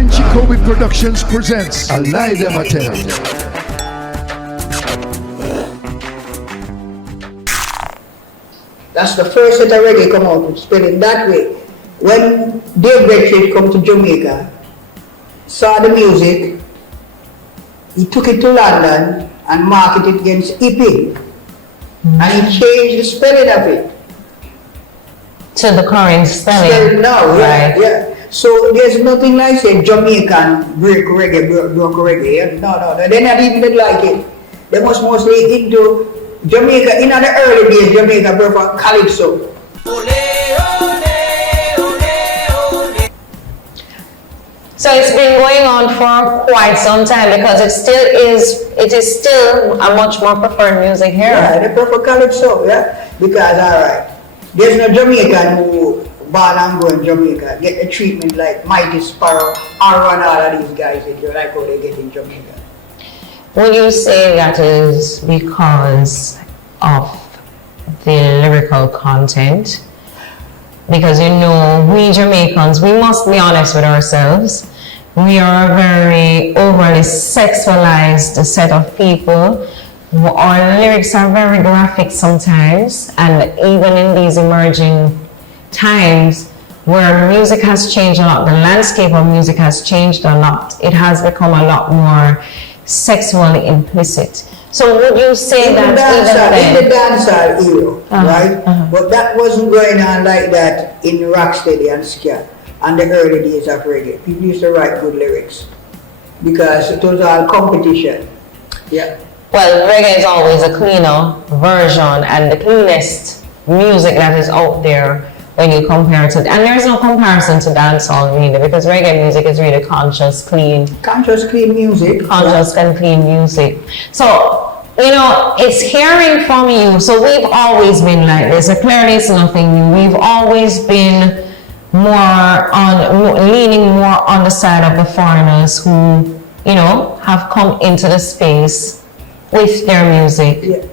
Vinci Kobe Productions presents A Lie Them a Tell. That's the first set of reggae come out, spell it that way. When Dave Redfield come to Jamaica, saw the music, he took it to London and marketed it against EP. And he changed the spelling of it. To the current spelling. Spell now, yeah, Right. yeah. So there's nothing like saying Jamaican break reggae, broke reggae. Yeah? No, they're not even like it. They must mostly into Jamaica, in the early days, Jamaica broke for calypso. So it's been going on for quite some time because it is still a much more preferred music here. Yeah, they prefer calypso, yeah? Because, alright, there's no Jamaican who born and grow in Jamaica get the treatment like Mighty Sparrow, Arrow and all of these guys, if you like how they get in Jamaica. Would you say that is because of the lyrical content? Because we Jamaicans, we must be honest with ourselves. We are a very overly sexualized set of people. Our lyrics are very graphic sometimes, and even in these emerging times where music has changed a lot, the landscape of music has changed a lot. It has become a lot more sexually implicit. So would you say that in the dancehall era, right? But that wasn't going on like that in rocksteady and ska and the early days of reggae. People used to write good lyrics because it was all competition. Yeah. Well, reggae is always a cleaner version and the cleanest music that is out there when you compare it to, and there's no comparison to dancehall really, because reggae music is really conscious, clean. Conscious, clean music. Conscious and clean music. So, it's hearing from you. So we've always been like this. So clearly it's nothing new. We've always been leaning more on the side of the foreigners who, have come into the space with their music. Yeah.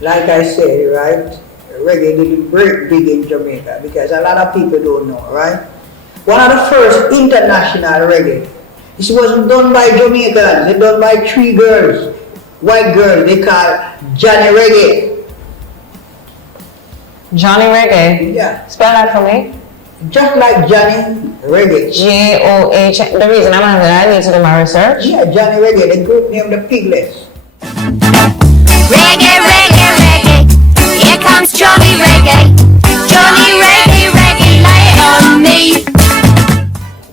Like I said, right? Reggae didn't break big in Jamaica because a lot of people don't know, right? One of the first international reggae, this wasn't done by Jamaicans, it's done by three girls, white girls, they call Johnny Reggae. Johnny Reggae? Yeah. Spell that for me. Just like Johnny Reggae. J-O-H. The reason I'm asking that, I need to do my research. Yeah, Johnny Reggae, the group named the Piglets. Reggae, reggae, reggae. Here comes Johnny Reggae. Johnny Reggae, reggae, lay on me.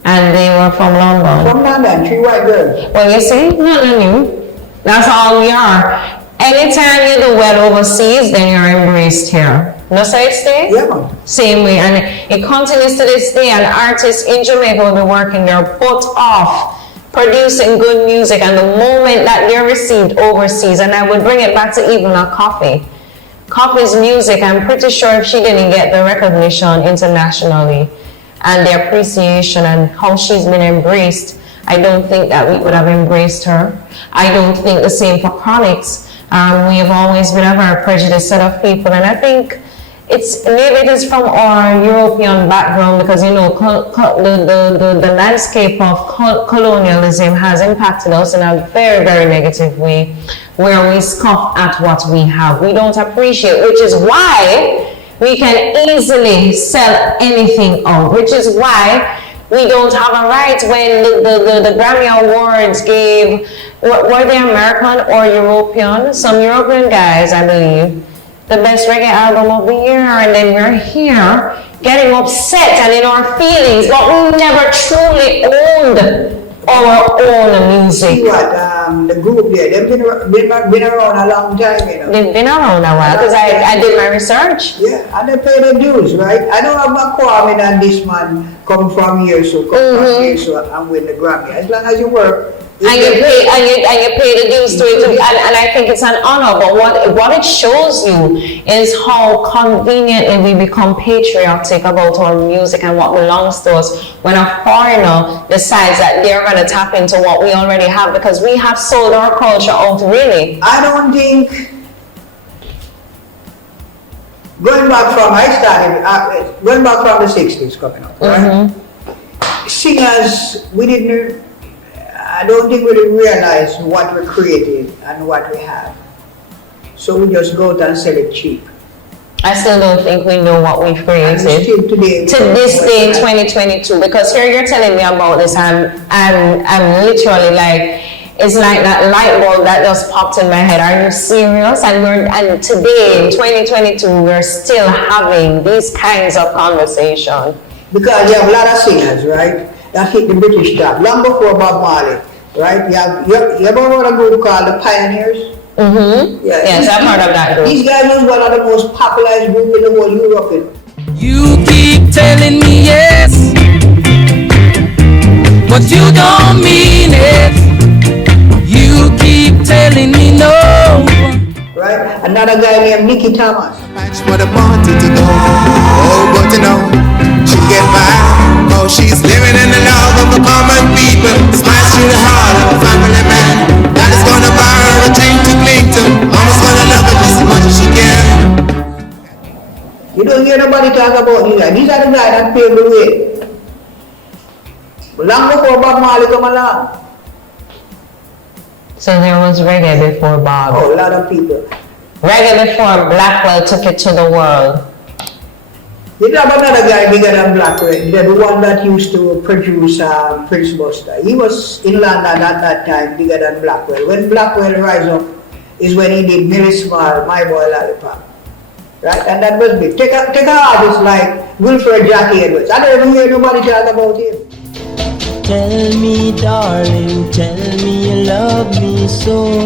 And they were from London. From London, three white girls. Well, you see, nothing new. That's all we are. Anytime you do well overseas, then you're embraced here. No say stay? Yeah, man. Same way. And it continues to this day, and artists in Jamaica will be working their butt off producing good music, and the moment that they're received overseas, and I would bring it back to even a Coffee. Coffee's music, I'm pretty sure if she didn't get the recognition internationally and the appreciation and how she's been embraced, I don't think that we would have embraced her. I don't think the same for Chronix. We have always been a very prejudiced set of people, and I think maybe it is from our European background, because the landscape of colonialism has impacted us in a very, very negative way, where we scoff at what we have. We don't appreciate, which is why we can easily sell anything out, which is why we don't have a right when the Grammy Awards gave, were they American or European? Some European guys, I believe, the best reggae album of the year, and then we're here getting upset and in our feelings, but we never truly owned our own music. See what, the group there, they've been around a long time, They've been around a while, because I did my research. Yeah, and they pay the dues, right? I don't have a quarrel with this man come from here, so from here, so and win the Grammy. As long as you work. And you pay the dues to it, and I think it's an honor. But what it shows you is how conveniently we become patriotic about our music and what belongs to us when a foreigner decides that they're going to tap into what we already have, because we have sold our culture out, really. I don't think, going back from the 60s coming up, right? singers, I don't think we didn't realize what we created and what we have. So we just go out and sell it cheap. I still don't think we know what we've created Still today, to this day in 2022, because here you're telling me about this, I'm literally like, it's like that light bulb that just popped in my head. Are you serious? And today in 2022 we're still having these kinds of conversation. Because you have a lot of singers, right, that hit the British top long before Bob Marley, right? You ever heard a group called the Pioneers? Mm-hmm. Yeah, yes, I've heard of that group. These guys was one of the most popularized group in the whole Europe. You keep telling me yes, but you don't mean it. You keep telling me no. Right? Another guy named Nicky Thomas. That's what I wanted to go. Oh, but you know, she get by. Oh, she's living in the love of the common people. Smash through the heart of a family man. That is gonna buy her a drink to cling to. Mama's gonna love her just as much as she can. You don't hear nobody talk about these guys. These are the guys that paved the way. Long before Bob Marley come along. So there was reggae before Bob. Oh, a lot of people. Reggae before Blackwell took it to the world. You have another guy bigger than Blackwell, the one that used to produce Prince Buster. He was in London at that time, bigger than Blackwell. When Blackwell rise up is when he did Millie Small, My Boy Lollipop. Right? And that was big. Take an artist like Wilfred Jackie Edwards. I don't even hear nobody talk about him. Tell me, darling, tell me you love me so.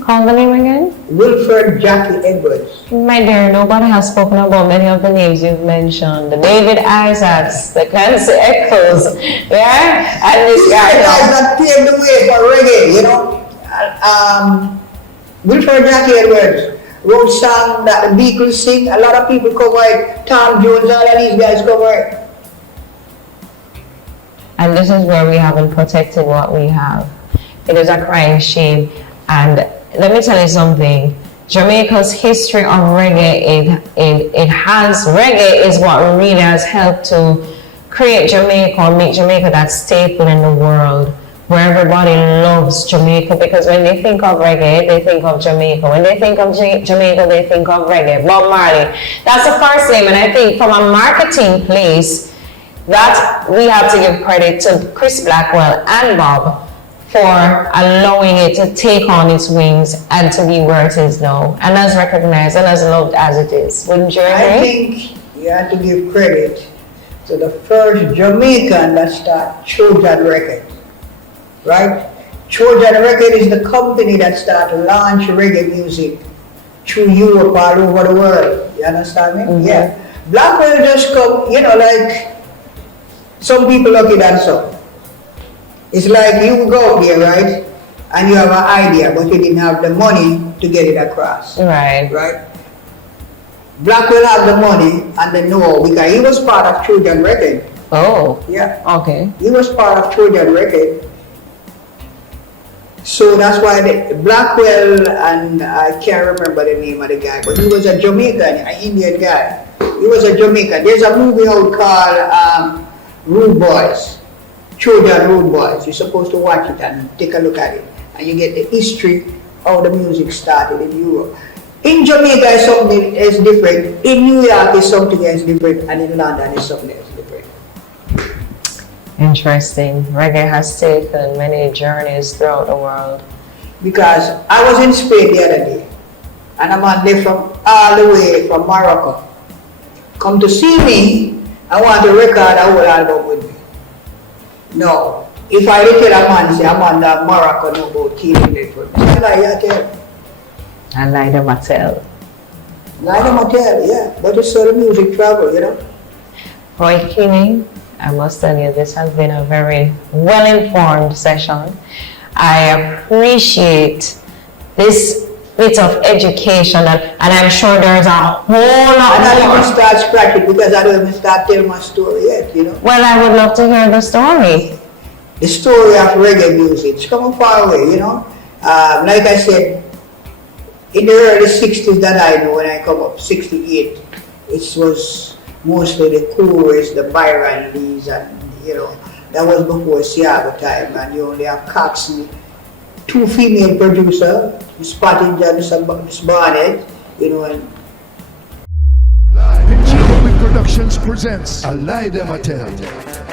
Call the name again? Wilfred Jackie Edwards. My dear, nobody has spoken about many of the names you've mentioned. The David Isaacs, the Clancy Eccles, yeah? And this guy. The guys that paved the way for reggae, you know. Wilfred Jackie Edwards wrote song that the Beatles sing. A lot of people cover it. Tom Jones, all of these guys cover it. And this is where we haven't protected what we have. It is a crying shame. And let me tell you something. Jamaica's history of reggae, reggae is what really has helped to create Jamaica or make Jamaica that staple in the world where everybody loves Jamaica, because when they think of reggae, they think of Jamaica. When they think of Jamaica, they think of reggae. Bob Marley. That's the first name, and I think from a marketing place, that we have to give credit to Chris Blackwell and Bob for allowing it to take on its wings and to be where it is now, and as recognized and as loved as it is. Wouldn't you agree? I think you have to give credit to the first Jamaican that started Trojan Records. Right? Trojan Records is the company that started launch reggae music through Europe, all over the world. You understand me? Mm-hmm. Yeah. Blackwell just come, you know, like some people look at that so. It's like you go out there, right? And you have an idea, but you didn't have the money to get it across. Right. Right? Blackwell had the money and the know-how because he was part of Trojan Records. Oh. Yeah. Okay. He was part of Trojan Records. So that's why Blackwell, and I can't remember the name of the guy, but he was a Jamaican, an Indian guy. He was a Jamaican. There's a movie out called Rude Boys, Trojan Rude Boys. You're supposed to watch it and take a look at it. And you get the history how the music started in Europe. In Jamaica is something else different. In New York is something else different. And in London is something else different. Interesting. Reggae has taken many journeys throughout the world. Because I was in Spain the other day, and I'm on there from all the way from Morocco. Come to see me, I want to record a whole album with me. No. If I look at a man say I'm on that Morocco no about TV network. I lie, tell. And like them I tell. Lie them I tell, yeah. But it's so the music travel, you know. Roy Keating, I must tell you, this has been a very well-informed session. I appreciate this bit of education, and I'm sure there's a whole lot I don't more. even start scratching because I don't even start telling my story yet, you know. Well, I would love to hear the story. The story of reggae music. It's coming far away, you know. Like I said, in the early 60s that I know when I come up, 68, it was mostly the chorus, the Byron Lees, and you know, that was before Siago time, and you only have Coxsey, two female producers, Spotted and Miss Barnett, you know, and Picture Public Productions presents A Lie Them a Tell.